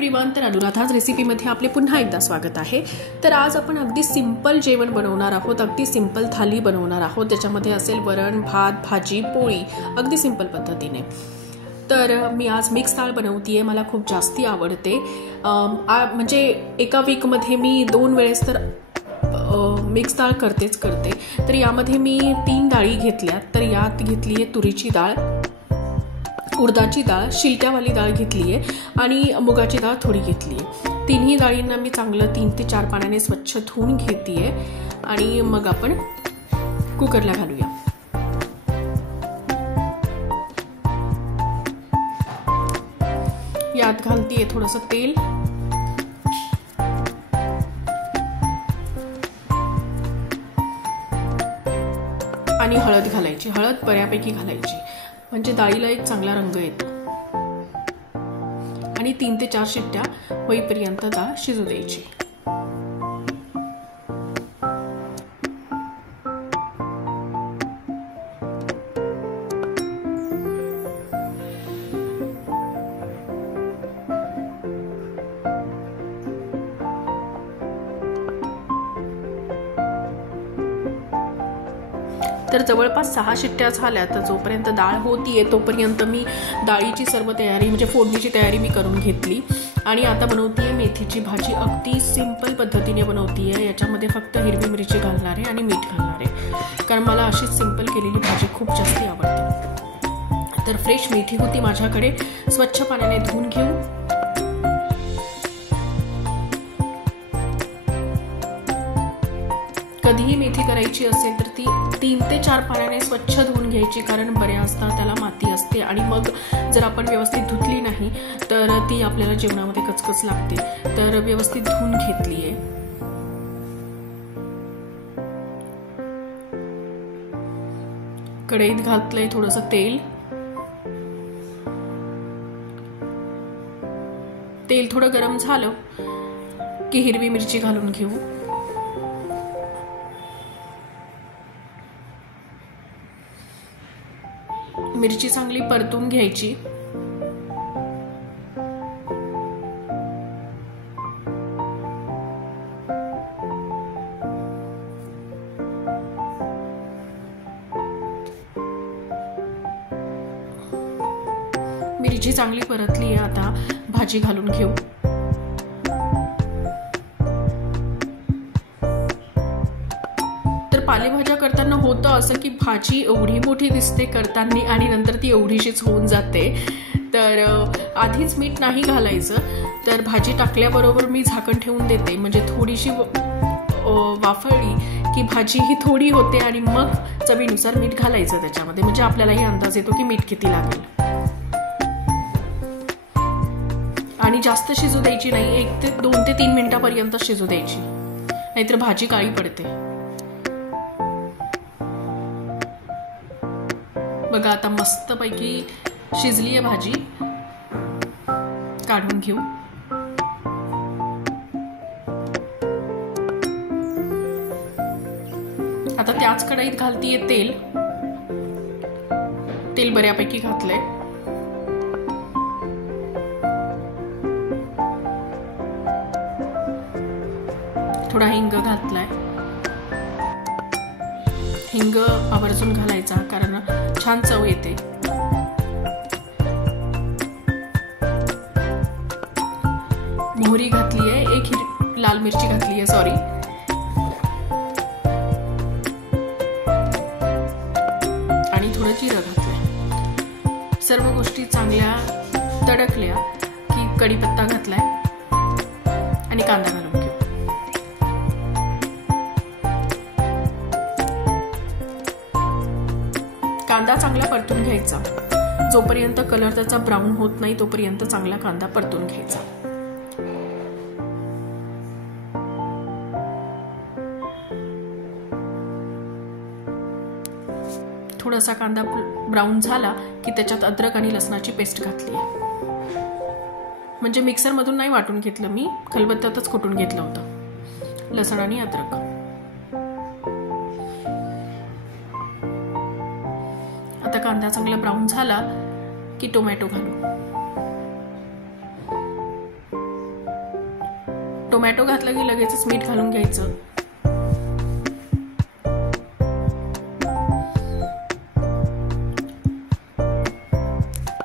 Everyone, तर अनुराधाज रेसिपीमध्ये आपले पुन्हा एकदा स्वागत आहे। तर आज आपण अगदी सिंपल जेवण बनवणार आहोत, अगदी सिंपल थाली बनवणार आहोत। त्याच्यामध्ये असेल वरण, भात, भाजी, पोळी, अगदी सिंपल पद्धतीने। तर मी आज मिक्स डाळ बनवतीये, मला खूप जास्ती आवडते। म्हणजे एका वीकमध्ये मी 2 वेळेस तर मिक्स डाळ करते। तर यामध्ये मी 3 डाळी घेतल्यात। तर यात घेतली आहे तुरीची डाळ, उडदाची डाळ, शिलट्यावाली डाळ घेतली आहे आणि मुगाची डाळ थोडी घेतली आहे। तिन्ही डाळींना मी चांगलं 3 ते 4 पाण्याने स्वच्छ धुवून घेतेय आणि मग आपण कुकरला घालूया। यात घालतीये थोडंसं तेल आणि हळद घालायची। हळद बऱ्यापैकी घालायची म्हणजे डाळीला एक चांगला रंग येतो। आणि 3 ते 4 शिट्ट्या होईपर्यंत डाळ शिजू द्यायची। तर जवळपास 6 शिट्ट्या झाल्या। तर जोपर्यंत डाळ होतीये तोपर्यंत मी डाळीची सर्व तयारी म्हणजे फोडणीची तयारी मी करून घेतली। आणि आता बनवतीये मेथीची भाजी, अगदी सिंपल पद्धतीने बनवतीये। याच्यामध्ये फक्त हिरवी मिरची घालणार आहे आणि मीठ घालणार आहे, कारण मला अशी सिंपल केलेली भाजी खूप जास्त आवडते। तर फ्रेश मेथी होती माझ्याकडे, स्वच्छ पाण्याने धुवून घेऊ। कधीही मेथी करायची असेल तर ती 3 ते 4 पाण्याने स्वच्छ धुवून घ्यायची, कारण बऱ्याचदा त्याला माती असते आणि मग जर आपण व्यवस्थित धुतली नाही तर ती आपल्याला जेवणामध्ये कचकच लागते। तर व्यवस्थित धुवून घेतलीये। कढईत घातलंय थोडंसं तेल। तेल थोडं गरम झालं की हिरवी मिरची घालून घेऊ। मिरची चांगली परतून घ्यायची। मिरची चांगली परतली आहे, आता भाजी घालून घेऊ। पालेभाज्या करताना होतं असं की भाजी एवढी मोठी दिसते करताना आणि नंतर ती एवढीशीच होऊन जाते। तर आधीच मीठ नाही घालायचं। तर भाजी टाकल्याबरोबर मी झाकण ठेवून देते, म्हणजे थोडीशी वाफळली की भाजी ही थोडी होते आणि मग चवीनुसार मीठ घालायचं त्याच्यामध्ये, म्हणजे आपल्यालाही अंदाज येतो की मीठ किती लागेल। आणि जास्त शिजू द्यायची नाही, 2 ते 3 मिनिटापर्यंत शिजू द्यायची, नाहीतर भाजी काळी पडते। बघा आता मस्तपैकी शिजली आहे भाजी, काढून घेऊ। आता त्याच कढईत घालतीये तेल। तेल बऱ्यापैकी घातलंय। थोडा हिंग घातलाय। हिंग आवर्जून घालायचा, कारण छान चव येते। मोहरी घातली आहे, 1 लाल मिरची घातली आहे, सॉरी। आणि थोडं जिरं घातलंय। सर्व गोष्टी चांगल्या तडकल्या की कढीपत्ता घातलाय आणि कांदा घालून घेऊ। कांदा चांगला परतून घ्यायचा, जोपर्यंत कलर त्याचा ब्राऊन होत नाही तोपर्यंत चांगला कांदा परतून घ्यायचा। थोडासा कांदा ब्राऊन झाला की त्याच्यात अद्रक आणि लसणाची पेस्ट घातली आहे, म्हणजे मिक्सर मधून नाही वाटून घेतलं मी, खलबत्त्यातच कुटून घेतलं होतं लसण आणि अद्रक। आता कांदा चांगला ब्राऊन झाला की टोमॅटो घालू। टोमॅटो घातलं की लगेचच मीठ घालून घ्यायचं.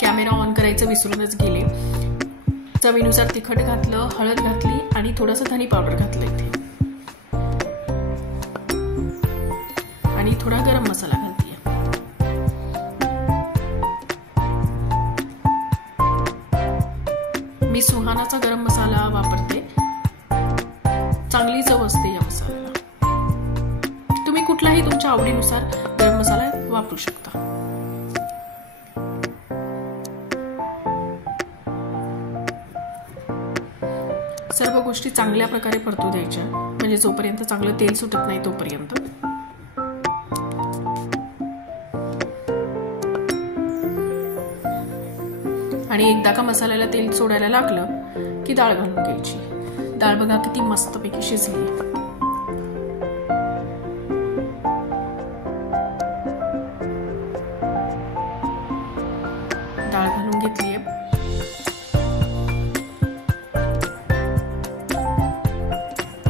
कॅमेरा ऑन करायचं विसरूनच गेले. चवीनुसार तिखट घातलं, हळद घातली आणि थोडंसं धनी पावडर घातलं इथे आणि थोडा गरम मसाला घालते. मी सुहानाचा गरम मसाला वापरते. चांगली चव असते या मसाल्याला. तुम्ही कुठलाही तुमच्या आवडीनुसार गरम मसाला वापरू शकता. सर्व गोष्टी चांगल्या प्रकारे परतू द्यायच्या, म्हणजे जोपर्यंत चांगलं तेल सुटत नाही तोपर्यंत. आणि एकदा का मसाल्याला तेल सोडायला लागलं की डाळ घालून घ्यायची. डाळ बघा किती मस्तपैकी शिजली. डाळ घालून घेतलीये.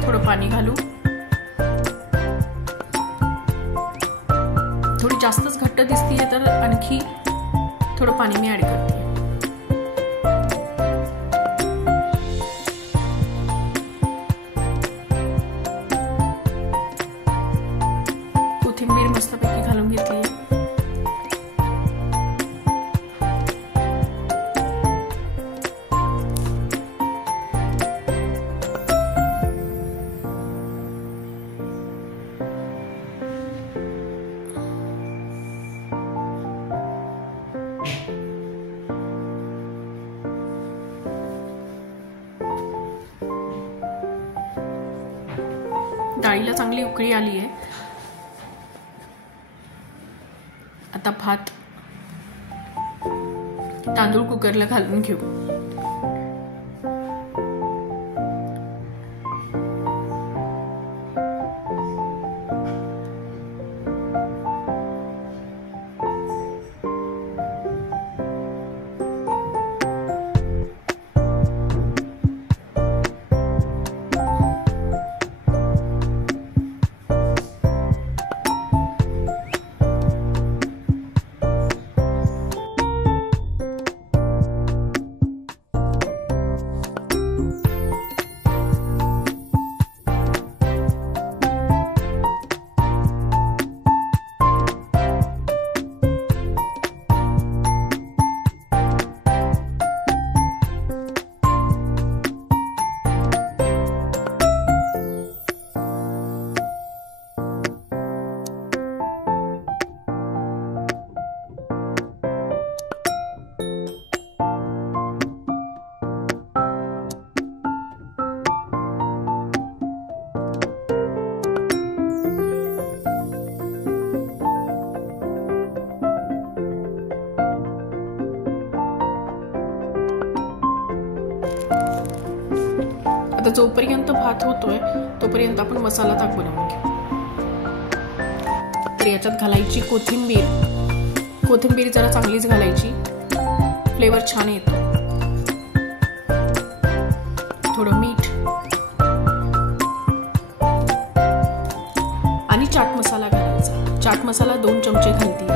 थोडं पाणी घालू. थोडी जास्तच घट्ट दिसतीये तर आणखी थोडं पाणी मी ऍड करते. कोथिंबीर मस्तपैकी घालून घेतली. डाळीला चांगली उकळी आली आहे. आता भात तांदूळ कुकरला घालून घेऊ. आता जोपर्यंत भात होतोय तोपर्यंत आपण मसाला ताक बनवून घेऊ. तर याच्यात घालायची कोथिंबीर. कोथिंबीर जरा चांगलीच घालायची, फ्लेवर छान येतो. थोडं मीठ आणि चाट मसाला घालायचा. चाट मसाला 2 चमचे घालते.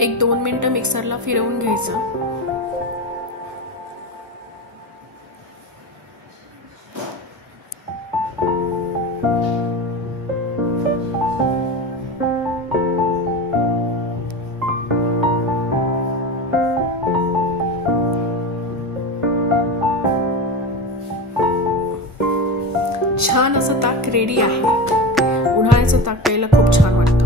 एक 2 मिनिटं मिक्सरला फिरवून घ्यायचं. छान असं ताक रेडी आहे. उन्हाळ्याचं ताक प्यायला खूप छान वाटतं.